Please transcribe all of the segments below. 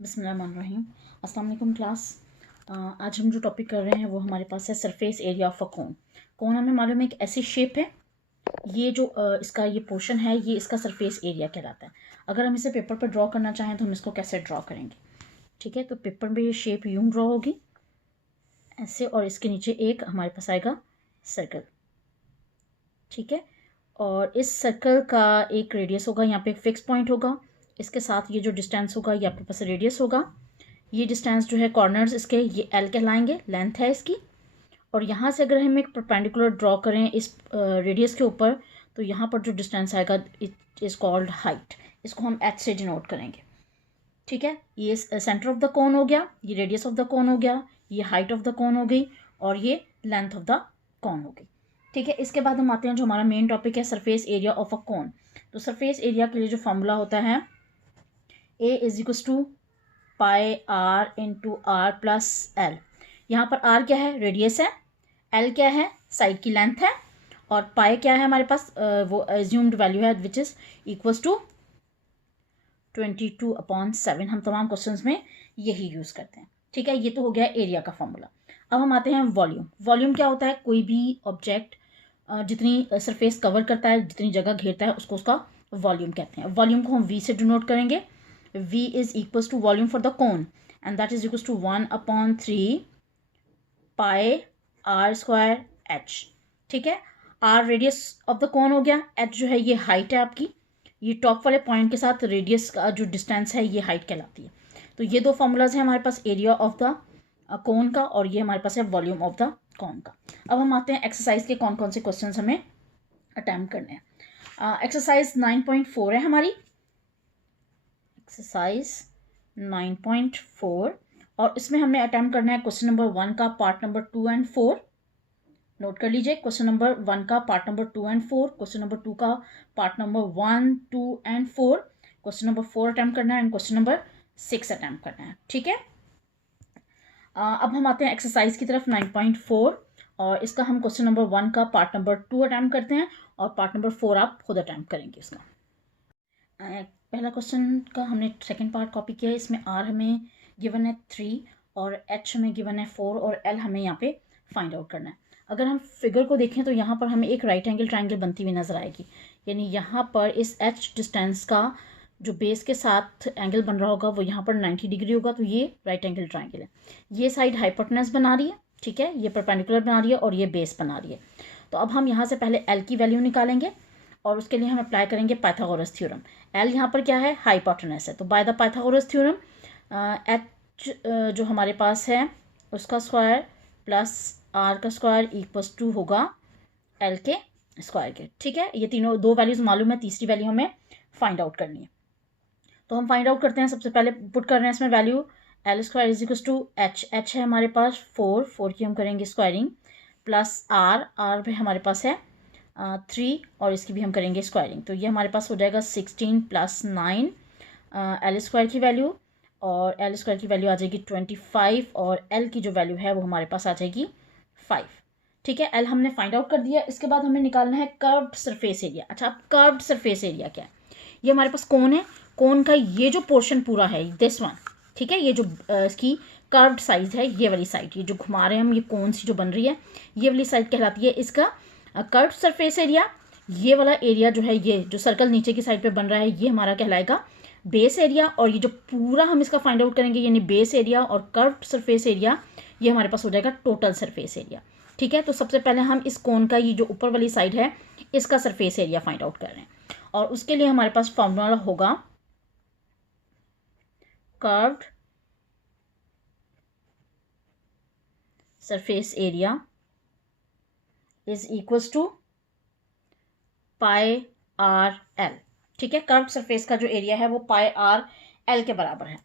बिस्मिल्लाहिर्रहमानिर्रहीम। अस्सलाम वालेकुम क्लास। आज हम जो टॉपिक कर रहे हैं वो हमारे पास है सरफेस एरिया ऑफ अ कोन। कोन हमें मालूम है एक ऐसी शेप है, ये जो इसका ये पोर्शन है ये इसका सरफेस एरिया कहलाता है। अगर हम इसे पेपर पर ड्रॉ करना चाहें तो हम इसको कैसे ड्रॉ करेंगे? ठीक है, तो पेपर में ये शेप यूं ड्रॉ होगी ऐसे, और इसके नीचे एक हमारे पास आएगा सर्कल। ठीक है, और इस सर्कल का एक रेडियस होगा, यहाँ पे एक फिक्स पॉइंट होगा, इसके साथ ये जो डिस्टेंस होगा ये आपके पास रेडियस होगा। ये डिस्टेंस जो है कॉर्नर्स इसके ये एल कहलाएंगे, लेंथ है इसकी। और यहाँ से अगर हम एक परपेंडिकुलर ड्रॉ करें इस रेडियस के ऊपर, तो यहाँ पर जो डिस्टेंस आएगा इट इज़ कॉल्ड हाइट। इसको हम एच से डिनोट करेंगे। ठीक है, ये सेंटर ऑफ द कोन हो गया, ये रेडियस ऑफ द कोन हो गया, ये हाइट ऑफ द कोन हो गई, और ये लेंथ ऑफ द कोन हो गई। ठीक है, इसके बाद हम आते हैं जो हमारा मेन टॉपिक है surface area of a cone. तो सरफेस एरिया के लिए जो फॉर्मूला होता है A is equal to pi r into r plus l. यहाँ पर आर क्या है? रेडियस है। एल क्या है? साइड की लेंथ है। और पाई क्या है हमारे पास? वो एज्यूम्ड वैल्यू है विच इज इक्वल्स टू 22/7। हम तमाम क्वेश्चंस में यही यूज़ करते हैं। ठीक है, ये तो हो गया एरिया का फॉर्मूला। अब हम आते हैं वॉल्यूम। वॉल्यूम क्या होता है? कोई भी ऑब्जेक्ट जितनी सरफेस कवर करता है, जितनी जगह घेरता है, उसको उसका वॉल्यूम कहते हैं। वॉल्यूम को हम वी से डिनोट करेंगे। V is equals to volume for the cone, and that is equals to 1/3 pi r square h। ठीक है, r radius of the cone हो गया, h जो है ये हाइट है आपकी। ये टॉप वाले पॉइंट के साथ रेडियस का जो डिस्टेंस है ये हाइट कहलाती है। तो ये दो फॉर्मूलाज हैं हमारे पास एरिया ऑफ द कोन का, और ये हमारे पास है वॉल्यूम ऑफ द कोन का। अब हम आते हैं एक्सरसाइज के कौन कौन से क्वेश्चन हमें अटैम्प्ट करने हैं। एक्सरसाइज 9.4 है हमारी, एक्सरसाइज 9.4, और इसमें हमें अटेम्प्ट करना है क्वेश्चन नंबर 1 का पार्ट नंबर 2 एंड 4। नोट कर लीजिए, क्वेश्चन नंबर 1 का part number 2 and 4, question number 2 का part number 1, 2 and 4, question number 4 attempt करना है, एंड क्वेश्चन नंबर 6 अटेम्प्ट करना है। ठीक है, अब हम आते हैं एक्सरसाइज की तरफ 9.4, और इसका हम क्वेश्चन नंबर 1 का पार्ट नंबर 2 अटेम्प्ट करते हैं, और पार्ट नंबर 4 आप खुद अटेम्प्ट करेंगे इसका। पहला क्वेश्चन का हमने सेकंड पार्ट कॉपी किया है। इसमें आर हमें गिवन है 3 और एच हमें गिवन है 4 और एल हमें यहाँ पे फाइंड आउट करना है। अगर हम फिगर को देखें तो यहाँ पर हमें एक राइट एंगल ट्राइंगल बनती हुई नजर आएगी, यानी यहाँ पर इस एच डिस्टेंस का जो बेस के साथ एंगल बन रहा होगा वो यहाँ पर 90 डिग्री होगा, तो ये राइट एंगल ट्राइंगल है। ये साइड हाइपोटेनस बना रही है, ठीक है, ये परपेंडिकुलर बना रही है, और ये बेस बना रही है। तो अब हम यहाँ से पहले एल की वैल्यू निकालेंगे, और उसके लिए हम अप्लाई करेंगे पाइथागोरस थ्योरम। एल यहाँ पर क्या है? हाइपोटेनस है, तो by the Pythagoras theorem H जो हमारे पास है उसका स्क्वायर प्लस आर का स्क्वायर इक्वल्स टू होगा एल के स्क्वायर के। ठीक है, ये तीनों दो वैल्यूज मालूम है, तीसरी वैल्यू हमें फाइंड आउट करनी है। तो हम फाइंड आउट करते हैं, सबसे पहले पुट कर रहे हैं इसमें value. L square is equals to H है हमारे पास 4 की हम करेंगे स्क्वायरिंग, प्लस आर भी हमारे पास है 3, और इसकी भी हम करेंगे स्क्वायरिंग। तो ये हमारे पास हो जाएगा 16 + 9 एल स्क्वायर की वैल्यू, और एल स्क्वायर की वैल्यू आ जाएगी 25, और एल की जो वैल्यू है वो हमारे पास आ जाएगी 5। ठीक है, एल हमने फाइंड आउट कर दिया। इसके बाद हमें निकालना है कर्व्ड सरफेस एरिया। अच्छा, अब कर्व्ड सरफेस एरिया क्या है? ये हमारे पास कोन है, कोन का ये जो पोर्शन पूरा है दिस वन, ठीक है, ये जो इसकी कर्व्ड साइज है, ये वाली साइड, ये जो घुमा रहे हैं हम, ये कोन सी जो बन रही है ये वाली साइड कहलाती है इसका कर्व्ड सरफेस एरिया। ये वाला एरिया जो है, ये जो सर्कल नीचे की साइड पे बन रहा है, ये हमारा कहलाएगा बेस एरिया, और ये जो पूरा हम इसका फाइंड आउट करेंगे यानी बेस एरिया और कर्व्ड सरफेस एरिया, ये हमारे पास हो जाएगा टोटल सरफेस एरिया। ठीक है, तो सबसे पहले हम इस कोन का ये जो ऊपर वाली साइड है इसका सरफेस एरिया फाइंड आउट कर रहे हैं, और उसके लिए हमारे पास फॉर्मूला होगा curved surface area is equals to pi R L. ठीक है, कर्व्ड सरफेस का जो एरिया है वो पाई आर एल के बराबर है,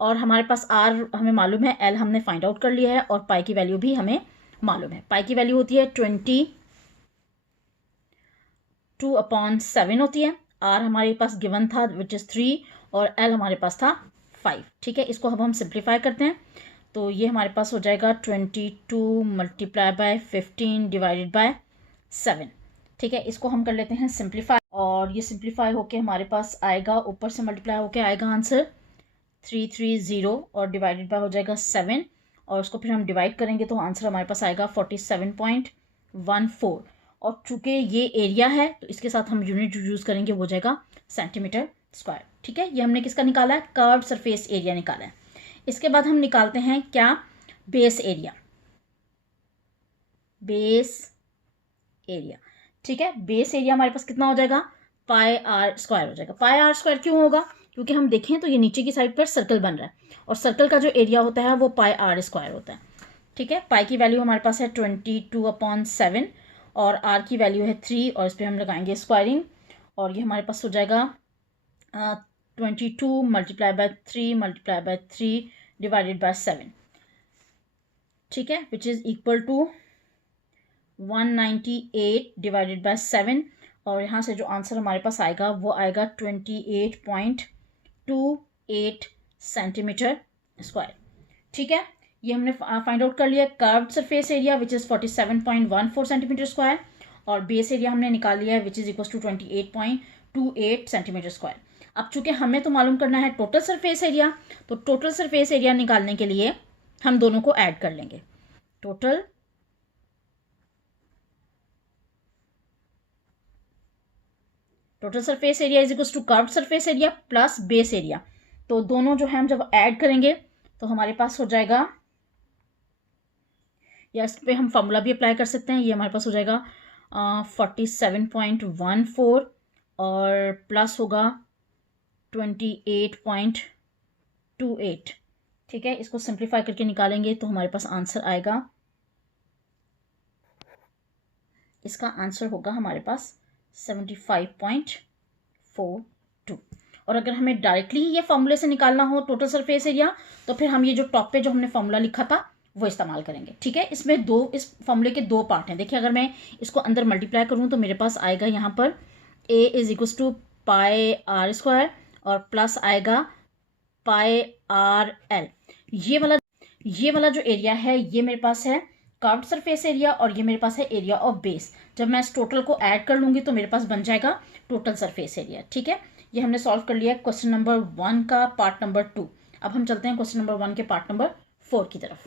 और हमारे पास आर हमें मालूम है, एल हमने फाइंड आउट कर लिया है, और पाई की वैल्यू भी हमें मालूम है। पाई की वैल्यू होती है 22/7 होती है। आर हमारे पास गिवन था विच इज़ 3, और एल हमारे पास था 5। ठीक है, इसको अब हम सिंप्लीफाई करते हैं, तो ये हमारे पास हो जाएगा 22 × 15 / 7। ठीक है, इसको हम कर लेते हैं सिंप्लीफाई, और ये सिंप्लीफाई होके हमारे पास आएगा, ऊपर से मल्टीप्लाई होके आएगा आंसर 330 और डिवाइडेड बाय हो जाएगा 7 और उसको फिर हम डिवाइड करेंगे तो आंसर हमारे पास आएगा 47.14। और चूंकि ये एरिया है तो इसके साथ हम यूनिट यूज़ करेंगे, वो जाएगा सेंटीमीटर स्क्वायर। ठीक है, ये हमने किसका निकाला है? कर्व्ड सरफेस एरिया निकाला है। इसके बाद हम निकालते हैं क्या? Base area. बेस एरिया, ठीक है, बेस एरिया हमारे पास कितना हो जाएगा? पाई आर स्क्वायर हो जाएगा। पाई आर स्क्वायर क्यों होगा? क्योंकि हम देखें तो ये नीचे की साइड पर सर्कल बन रहा है और सर्कल का जो एरिया होता है वो पाई आर स्क्वायर होता है। ठीक है, पाई की वैल्यू हमारे पास है 22/7 और आर की वैल्यू है 3 और इस पर हम लगाएंगे स्क्वायरिंग और ये हमारे पास हो जाएगा 22 मल्टीप्लाई बाय 3 डिवाइडेड बाय 7। ठीक है, which is equal to 198 divided by 7 और यहाँ से जो आंसर हमारे पास आएगा वो आएगा 28.28 सेंटीमीटर स्क्वायर। ठीक है, ये हमने फाइंड आउट कर लिया। Curved surface area which is 47.14 centimetre square और बेस एरिया हमने निकाल लिया है which is equal to 28.28 centimetre square. अब चूंकि हमें तो मालूम करना है टोटल सरफेस एरिया, तो टोटल सरफेस एरिया निकालने के लिए हम दोनों को ऐड कर लेंगे। Total surface area is equal to curved surface area plus base area. तो दोनों जो है हम जब ऐड करेंगे तो हमारे पास हो जाएगा, या इस पे हम फॉर्मूला भी अप्लाई कर सकते हैं, ये हमारे पास हो जाएगा 47.14 और प्लस होगा 28.28। ठीक है, इसको सिंप्लीफाई करके निकालेंगे तो हमारे पास आंसर आएगा, इसका आंसर होगा हमारे पास 75.42। और अगर हमें डायरेक्टली ये फॉर्मूले से निकालना हो टोटल सरफेस एरिया तो फिर हम ये जो टॉप पे जो हमने फॉर्मूला लिखा था वो इस्तेमाल करेंगे। ठीक है, इसमें इस फॉर्मूले के दो पार्ट हैं। देखिए, अगर मैं इसको अंदर मल्टीप्लाई करूँ तो मेरे पास आएगा यहाँ पर a is equal to pi R square और प्लस आएगा पाई आर एल। ये वाला जो एरिया है ये मेरे पास है कर्व्ड सरफेस एरिया और ये मेरे पास है एरिया ऑफ बेस। जब मैं इस टोटल को ऐड कर लूंगी तो मेरे पास बन जाएगा टोटल सरफेस एरिया। ठीक है, ये हमने सॉल्व कर लिया क्वेश्चन नंबर 1 का पार्ट नंबर 2। अब हम चलते हैं क्वेश्चन नंबर 1 के पार्ट नंबर 4 की तरफ।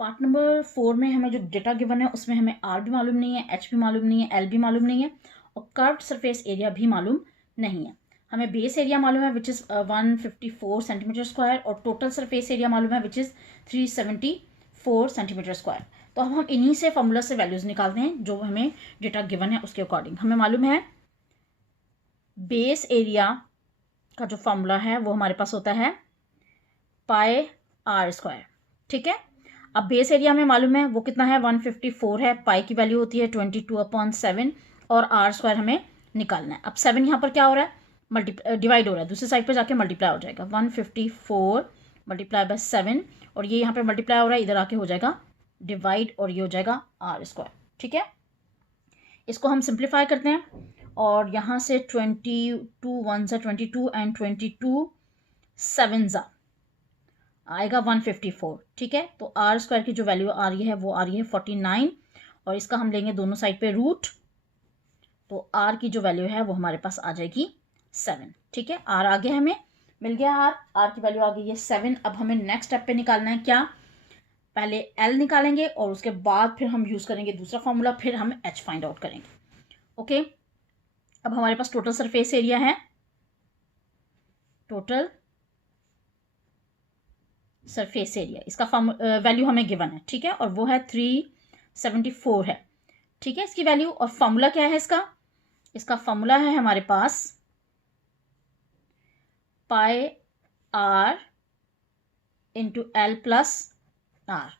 पार्ट नंबर 4 में हमें जो डेटा गिवन है उसमें हमें आर भी मालूम नहीं है, एच भी मालूम नहीं है, एल भी मालूम नहीं है और कर्व्ड सरफेस एरिया भी मालूम नहीं है। हमें बेस एरिया मालूम है विच इज़ 154 सेंटीमीटर स्क्वायर और टोटल सरफेस एरिया मालूम है विच इज़ 374 सेंटीमीटर स्क्वायर। तो अब हम इन्हीं से फॉर्मूला से वैल्यूज निकालते हैं जो हमें डेटा गिवन है उसके अकॉर्डिंग। हमें मालूम है बेस एरिया का जो फॉर्मूला है वो हमारे पास होता है पाई आर स्क्वायर। ठीक है, अब बेस एरिया में मालूम है वो कितना है 154 है, पाई की वैल्यू होती है 22/7 और आर स्क्वायर हमें निकालना है। अब 7 यहाँ पर क्या हो रहा है? डिवाइड हो रहा है, दूसरी साइड पर जाके मल्टीप्लाई हो जाएगा। 154 मल्टीप्लाई बाय 7 और ये यहाँ पे मल्टीप्लाई हो रहा है, इधर आके हो जाएगा डिवाइड और ये हो जाएगा आर स्क्वायर। ठीक है, इसको हम सिंप्लीफाई करते हैं और यहाँ से 22 1 सा 22 एंड 22 7 सा आएगा 154। ठीक है, तो आर स्क्वायर की जो वैल्यू आ रही है वो आ रही है 49 और इसका हम लेंगे दोनों साइड पे रूट, तो आर की जो वैल्यू है वो हमारे पास आ जाएगी 7। ठीक है, आर आ गया, हमें मिल गया आर की वैल्यू आ गई है 7। अब हमें नेक्स्ट स्टेप पे निकालना है क्या? पहले एल निकालेंगे और उसके बाद फिर हम यूज करेंगे दूसरा फॉर्मूला, फिर हम एच फाइंड आउट करेंगे। ओके, अब हमारे पास टोटल सरफेस एरिया है, टोटल सरफेस एरिया, इसका वैल्यू हमें गिवन है। ठीक है, और वो है 374 है। ठीक है, इसकी वैल्यू और फॉर्मूला क्या है इसका फॉर्मूला है हमारे पास pi r into L plus r.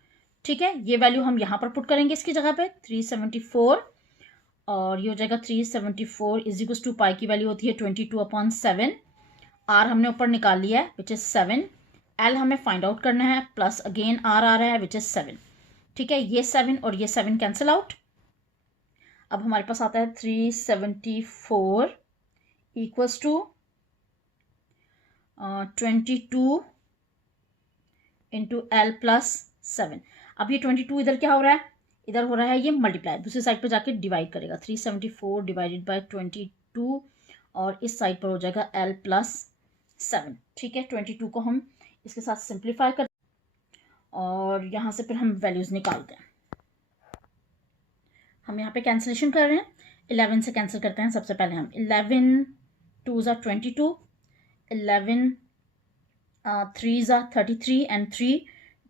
ठीक है, ये वैल्यू हम यहां पर पुट करेंगे इसकी जगह पे 374 और ये हो जाएगा 374 इज इक्वल टू पाई की वैल्यू होती है 22/7। आर हमने ऊपर निकाल लिया है विच इज 7, एल हमें फाइंड आउट करना है प्लस अगेन आर आ रहा है विच इज 7। ठीक है, ये 7 और ये 7 कैंसिल आउट। अब हमारे पास आता है 374 equals to 22 into L plus 7। अब ये 22 इधर क्या हो रहा है? इधर हो रहा है ये मल्टीप्लाई, दूसरी साइड पर जाके डिवाइड करेगा 374 डिवाइडेड बाय 22 और इस साइड पर हो जाएगा एल प्लस 7। ठीक है, 22 को हम इसके साथ सिंप्लीफाई कर और यहाँ से फिर हम वैल्यूज़ निकालते हैं। हम यहाँ पे कैंसिलेशन कर रहे हैं, 11 से कैंसिल करते हैं। सबसे पहले हम 11 2 ज़ा 22, 11 3 ज़ा 33 एंड 3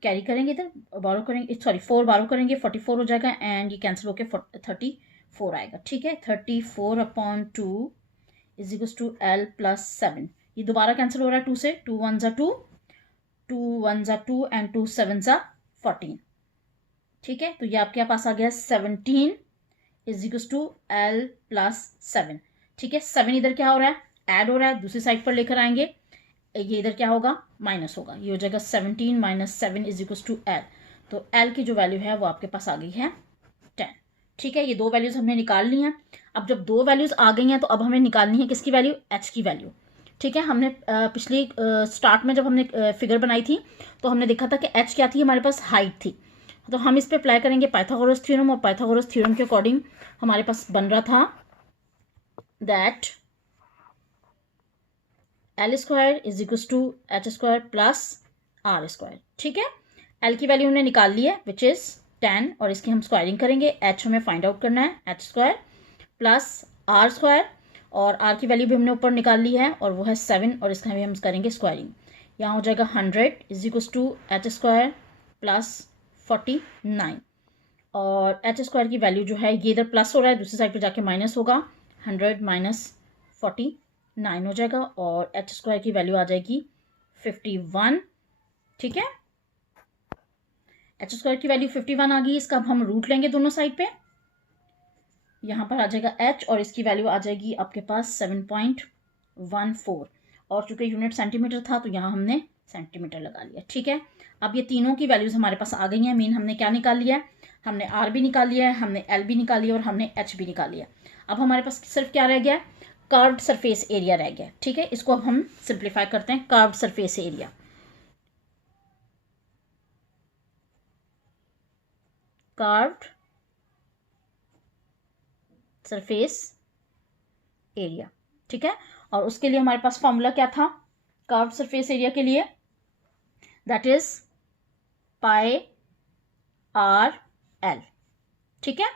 कैरी करेंगे, इधर बारो करेंगे, सॉरी 4 बारो करेंगे, 44 हो जाएगा एंड ये कैंसिल होकर 34 आएगा। ठीक है, 34/2 इज इक्वल टू L + 7। ये दोबारा कैंसिल हो रहा है 2 से, 2 1 ज़ा 2, 2 1 ज़ा 2 एंड 2 7 ज़ा 14। ठीक है, तो ये आपके पास आ गया 17 इज इक्वल टू L + 7। ठीक है, 7 इधर क्या हो रहा है, ऐड हो रहा है, दूसरी साइड पर लेकर आएंगे, ये इधर क्या होगा, माइनस होगा, ये हो जाएगा 17 - 7 इज इक्वल टू L। तो L की जो वैल्यू है वो आपके पास आ गई है 10। ठीक है, ये दो वैल्यूज हमने निकाल ली हैं। अब जब दो वैल्यूज आ गई हैं तो अब हमें निकालनी है किसकी वैल्यू, H की वैल्यू। ठीक है, हमने पिछली स्टार्ट में जब हमने फिगर बनाई थी तो हमने देखा था कि H क्या थी, हमारे पास हाइट थी। तो हम इस पर अप्लाई करेंगे पाइथागोरस थ्योरम, और पाइथागोरस थ्योरम के अकॉर्डिंग हमारे पास बन रहा था that L² is equal to H² plus R²। ठीक है, L की वैल्यू हमने निकाल ली है विच इज 10, और इसकी हम स्क्वायरिंग करेंगे। H हमें फाइंड आउट करना है, H² प्लस R², और R की वैल्यू भी हमने ऊपर निकाल ली है और वो है 7, और इसका भी हम करेंगे स्क्वायरिंग। यहाँ हो जाएगा 100 is equal to H² plus 49, और H² की वैल्यू जो है ये इधर प्लस हो रहा है, दूसरी साइड पर जाके माइनस होगा, 100 - 49 हो जाएगा, और H² की वैल्यू आ जाएगी 51। ठीक है, H² की वैल्यू 51 आ गई। इसका अब हम रूट लेंगे दोनों साइड पे, यहाँ पर आ जाएगा H और इसकी वैल्यू आ जाएगी आपके पास 7.14, और चूंकि यूनिट सेंटीमीटर था तो यहाँ हमने सेंटीमीटर लगा लिया। ठीक है, अब ये तीनों की वैल्यूज हमारे पास आ गई हैं। मीन हमने क्या निकाल लिया है, हमने R भी निकाल लिया है, हमने L भी निकाल लिया और हमने H भी निकाल लिया। अब हमारे पास सिर्फ क्या रह गया, कर्व्ड सरफेस एरिया रह गया। ठीक है, इसको अब हम सिंप्लीफाई करते हैं, curved surface area. Curved surface area. ठीक है, और उसके लिए हमारे पास फॉर्मूला क्या था कर्व्ड सरफेस एरिया के लिए, दैट इज पाई R/L। ठीक है,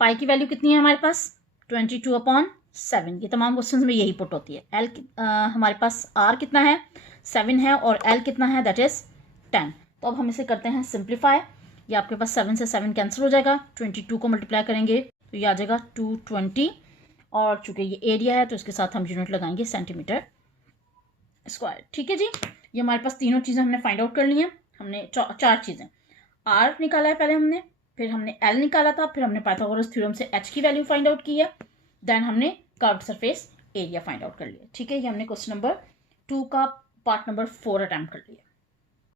पाई की वैल्यू कितनी है हमारे पास 22/7। ये तमाम क्वेश्चंस में यही पुट होती है। L हमारे पास R कितना है 7 है, और L कितना है दैट इज 10। तो अब हम इसे करते हैं सिंप्लीफाई। ये आपके पास 7 से 7 कैंसिल हो जाएगा, 22 को मल्टीप्लाई करेंगे तो ये आ जाएगा 220, और चूंकि ये एरिया है तो इसके साथ हम यूनिट लगाएंगे सेंटीमीटर स्क्वायर। ठीक है जी, ये हमारे पास तीनों चीज़ें हमने फाइंड आउट कर ली हैं। हमने चार चीज़ें, R निकाला है पहले हमने, फिर हमने L निकाला था, फिर हमने पाइथागोरस थ्योरम से H की वैल्यू फाइंड आउट की है, देन हमने curved surface area find out कर लिया। ठीक है, ये हमने क्वेश्चन नंबर 2 का पार्ट नंबर 4 अटैम्प्ट कर लिया।